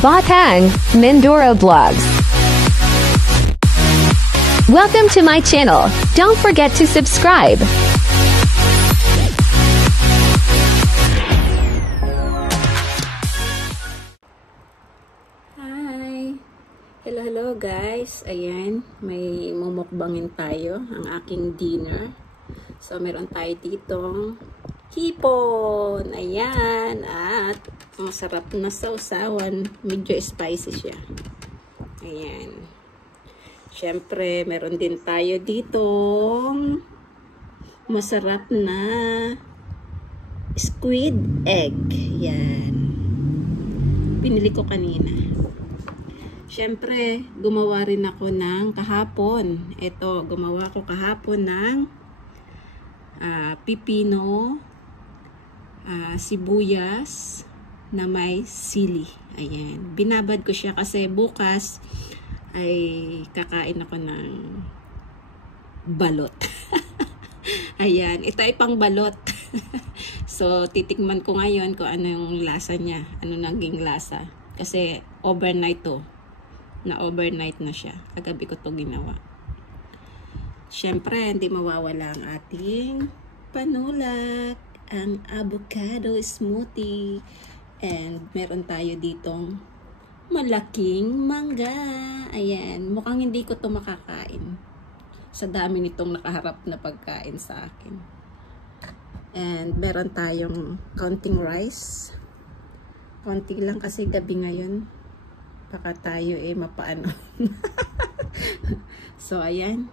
Batang, Mindoro Vlogs. Welcome to my channel. Don't forget to subscribe. Hi! Hello guys. Ayan, may mumukbangin tayo. Ang aking dinner. So, meron tayo ditong hipon. Ayan. At masarap na sausawan. Medyo spicy siya. Ayan. Siyempre, meron din tayo ditong masarap na squid egg. Yan. Pinili ko kanina. Siyempre, gumawa rin ako ng kahapon. Ito, gumawa ko kahapon ng pipino, sibuyas na may sili. Ayan. Binabad ko siya kasi bukas ay kakain ako ng balot. Ayan. Ito ay pang balot. So, titikman ko ngayon kung ano yung lasa niya. Ano naging lasa. Kasi overnight to. Na-overnight na siya. Kagabi ko to ginawa. Siyempre, hindi mawawala ang ating panulak. Ang avocado smoothie. And meron tayo ditong malaking mangga. Ayan. Mukhang hindi ko to makakain. Sa dami nitong nakaharap na pagkain sa akin. And meron tayong counting rice. Konti lang kasi gabi ngayon. Baka tayo mapaano. So, ayan.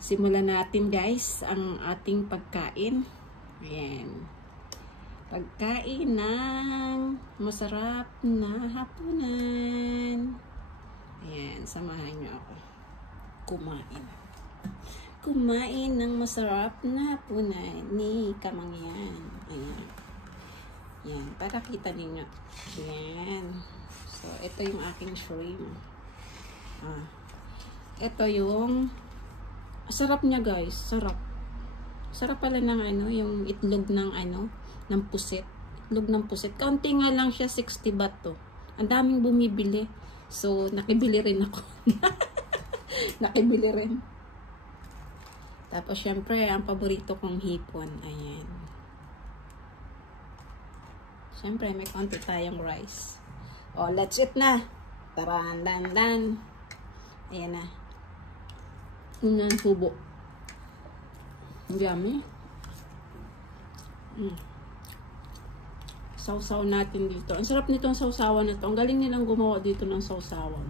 Simulan natin guys ang ating pagkain. Ayan. Pagkain ng masarap na hapunan. Ayan. Samahan nyo ako. Kumain ng masarap na hapunan ni Kamangyan. Ayan. Ayan. Para kita ninyo. Ayan. So, ito yung aking shrimp. Ito yung sarap niya guys. Sarap. Sarap pala ng yung itlog ng ng pusit. Itlog ng pusit. Kaunti nga lang siya, 60 baht to. Ang daming bumibili. So, nakibili rin ako. Nakibili rin. Tapos, syempre, ang paborito kong hipon. Ayan. Syempre, may konti tayong rice. Oh, let's eat na. Taran, dan. Ayan na. Yung subo. Yummy. Sausaw natin dito. Ang sarap nitong sausawan na to. Ang galing nilang gumawa dito ng sausawan.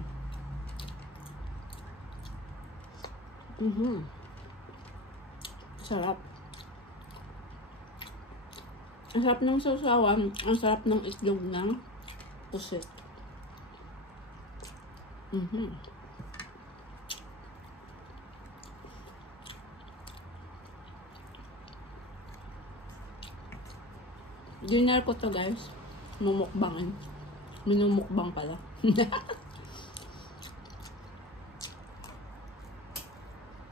Sarap. Ang sarap ng sausawan. Ang sarap ng itlog ng pusit. Dinner ko to guys. Mumukbangan. Minumukbang pala.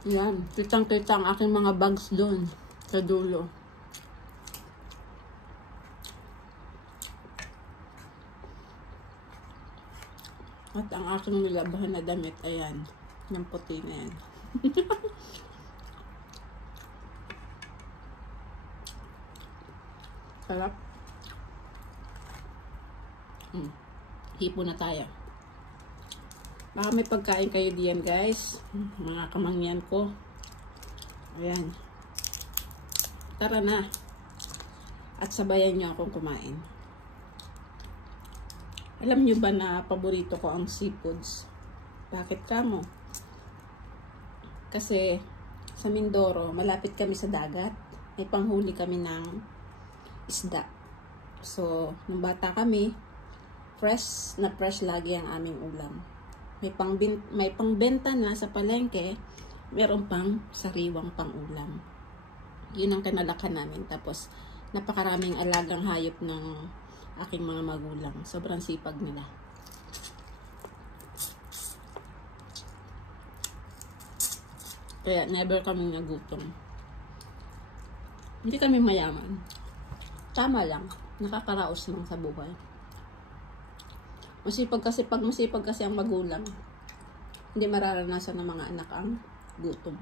Yan. Kitang-kita ang aking mga bags doon. Sa dulo. At ang aking nilabahan na damit. Ayan. Yung puti na yan. Sarap. Hipo na tayo. Baka may pagkain kayo diyan guys. Mga kamangyan ko. Ayan. Tara na. At sabayan nyo akong kumain. Alam nyo ba na paborito ko ang seafoods? Bakit kamo? Kasi sa Mindoro, malapit kami sa dagat. May panghuli kami ng isda. So, nung bata kami, fresh lagi ang aming ulam. May pangbenta na sa palengke, meron pang sariwang pang-ulam. Yun ang kanalakan namin. Tapos, napakaraming alagang hayop ng aking mga magulang. Sobrang sipag nila. Kaya, never kami nagutom. Hindi kami mayaman. Tama lang. Nakakaraos lang sa buhay. Masipag kasi, pag masipag kasi ang magulang, hindi mararanasan ng mga anak ang gutom.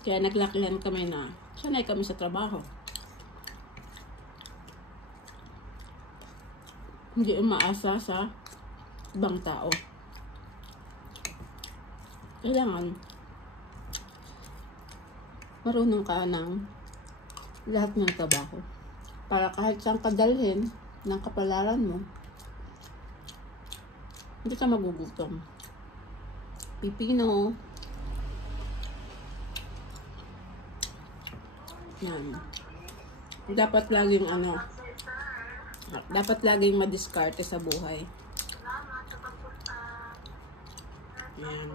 Kaya naglakihan kami na sanay kami sa trabaho. Hindi umaasa sa ibang tao. Kailangan marunong ka ng lahat ng trabaho. Para kahit saan ka dalhin ng kapalaran mo, hindi ka magugutom. Pipino. Yan. Dapat laging dapat laging madiskarte sa buhay. Yan.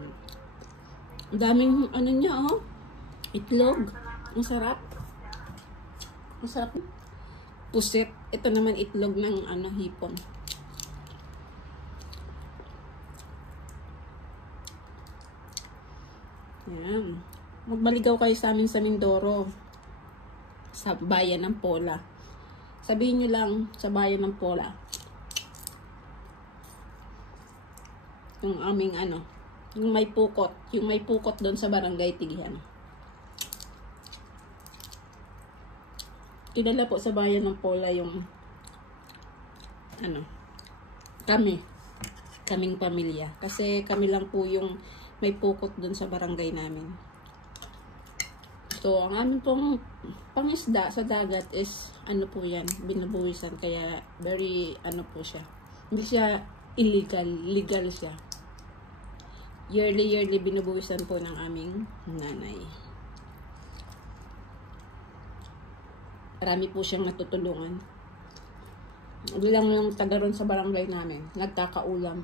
Ang daming niya, oh. Itlog. Ang sarap. Ang sarap. Pusit. Ito naman itlog ng hipon. Yan. Magbaligaw kayo sa amin sa Mindoro. Sa bayan ng Pola. Sabihin nyo lang sa bayan ng Pola. Yung aming yung may pukot. Yung may pukot doon sa Barangay Tigihan. Kilala po sa bayan ng Pola yung kaming pamilya. Kasi kami lang po yung may pukot doon sa barangay namin. So, ang amin pong pangisda sa dagat is, po yan, binabuwisan. Kaya, very, po siya. Hindi siya illegal, legal siya. Yearly binabuwisan po ng aming nanay. Marami po siyang natutulungan. Bilang yung taga ron sa barangay namin, nagkakaulam.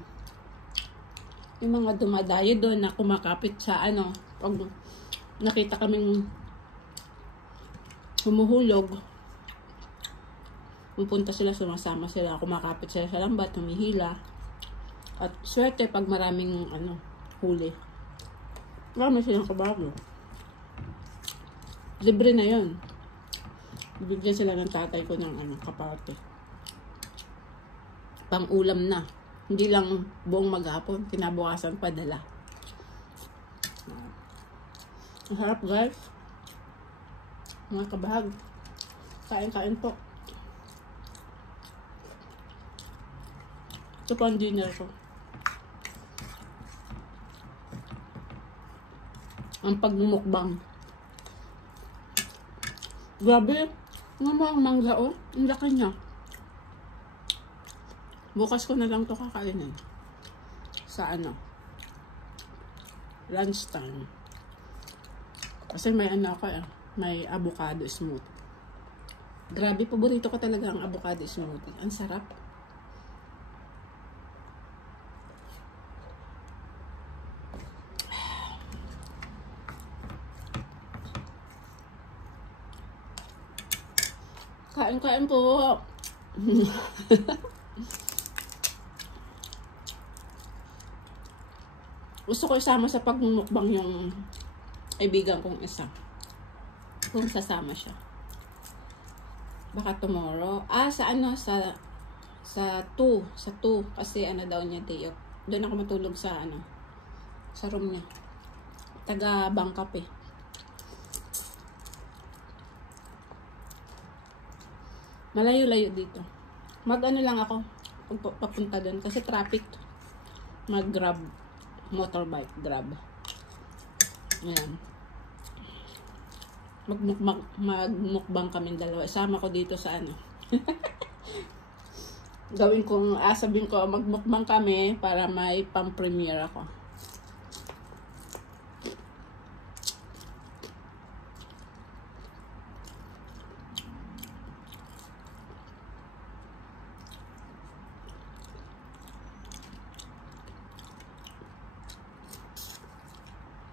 Yung mga dumadayo doon na kumakapit sa pag nakita kaming humuhulog, pupunta sila, sumasama sila, kumakapit sila sa lambat, humihila. At swerte pag maraming huli. Marami silang kabago. Libre na yun. Bigyan sila ng tatay ko ng kaparte. Pang ulam na. Hindi lang buong maghapon, kinabukasan padala. Ang harap, guys. Mga kabahag. Kain-kain po. Ito po ang dinner ko. Ang pagmumukbang. Grabe. Nga mo ang mangga, oh. Ang laki niya. Bukas ko na lang to kakainin. Sa lunchtime. Kasi may ako may avocado smoothie. Grabe, paborito ko talaga ang avocado smoothie. Ang sarap. Kain-kain po. Gusto ko isama sa pagmumukbang yung kaibigan kong isa. Kung sasama siya. Baka tomorrow. Sa 2. Sa 2. Kasi daw niya day off. Doon ako matulog sa sa room niya. Taga Bangkap eh. Malayo-layo dito. Lang ako. Papunta doon. Kasi traffic. Mag-grab. Motorbike. Grab. Ayan. Magmukbang kaming dalawa. Isama ko dito sa Gawin kong, sabihin ko, magmukbang kami para may pang-premiere ako.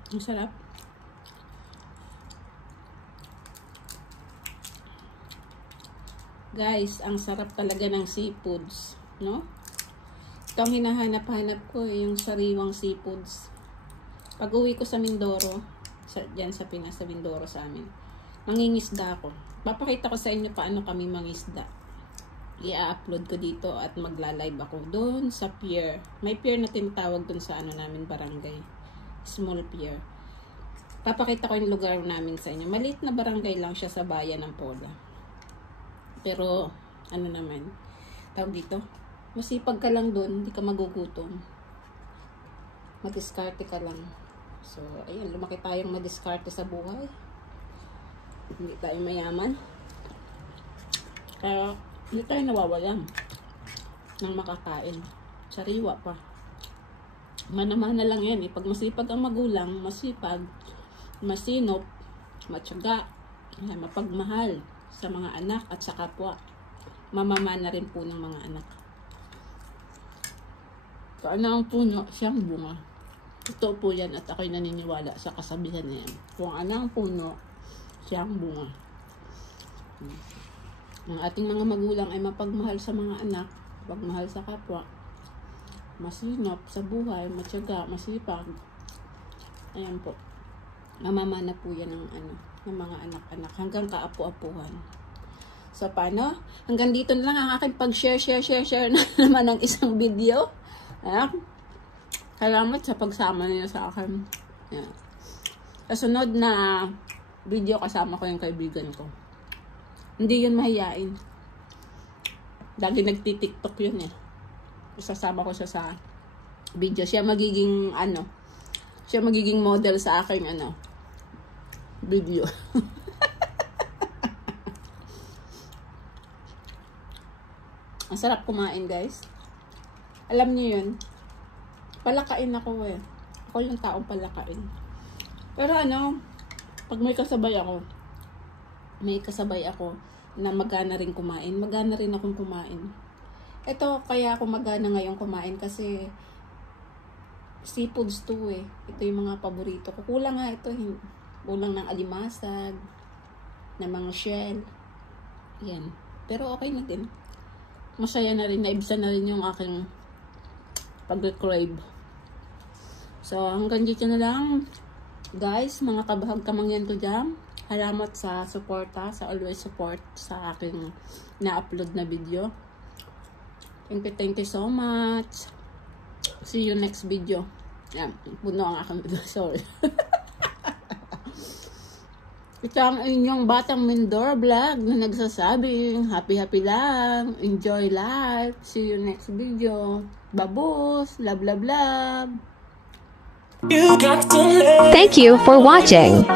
Ang sarap. Guys, ang sarap talaga ng seafoods, no? Ito ang hinahanap-hanap ko, yung sariwang seafoods. Pag uwi ko sa Mindoro, dyan sa Pinas, sa Mindoro sa amin, mangingisda ako. Papakita ko sa inyo paano kami mangisda. I-upload ko dito at magla-live ako doon sa pier. May pier na tinatawag doon sa ano namin barangay. Small pier. Papakita ko yung lugar namin sa inyo. Maliit na barangay lang siya sa bayan ng Pola. Pero ano naman, tawag dito, masipag ka lang doon, hindi ka magugutom. Madiskarte ka lang. So, ayun, lumaki tayong madiskarte sa buhay. Hindi tayo mayaman. Kaya, hindi tayo nawawalan ng makakain. Sariwa pa. Mana-mana lang yan. Pag masipag ang magulang, masipag, masinop, matyaga, mapagmahal sa mga anak at sa kapwa. Mamamana rin po ng mga anak. Kung ano ang puno, siyang bunga. Totoo po yan at ako'y naniniwala sa kasabihan na yan. Kung ano ang puno, siyang bunga. Ang ating mga magulang ay mapagmahal sa mga anak, mapagmahal sa kapwa, masinop sa buhay, matyaga, masipag. Ayan po. Mamamana po yan ng mga anak-anak hanggang kaapu-apuhan. So, paano? Hanggang dito na lang ang aking pag-share na naman ng isang video. Ayan. Salamat sa pagsama niyo sa akin. Ayan. Kasunod na video kasama ko yung kaibigan ko. Hindi yun mahiyain. Lagi nagti-TikTok yun eh. Isasama ko siya sa video. Siya magiging siya magiging model sa aking video. Ang sarap kumain, guys. Alam niyo yun. Palakain ako eh. Ako yung taong palakain. Pero pag may kasabay ako na magana rin kumain, magana rin akong kumain. Ito, kaya ako magana ngayon kumain kasi seafoods to eh. Ito yung mga paborito ko. Kulang nga ito. Kulang ng alimasag, ng mga shell. Yan. Pero okay na din. Masaya na rin. Naibsa na rin yung aking pag-crave. So, hanggang dito na lang. Guys, mga kabahag kamangyan ko dyan. Salamat sa suporta, sa always support sa aking na-upload na video. Thank you so much. See you next video. Yan, puno ang aking video. Sorry. Ito ang inyong Batang Mindoro vlog na nagsasabing happy lang. Enjoy life. See you next video. Babos. Love, love, love. Thank you for watching.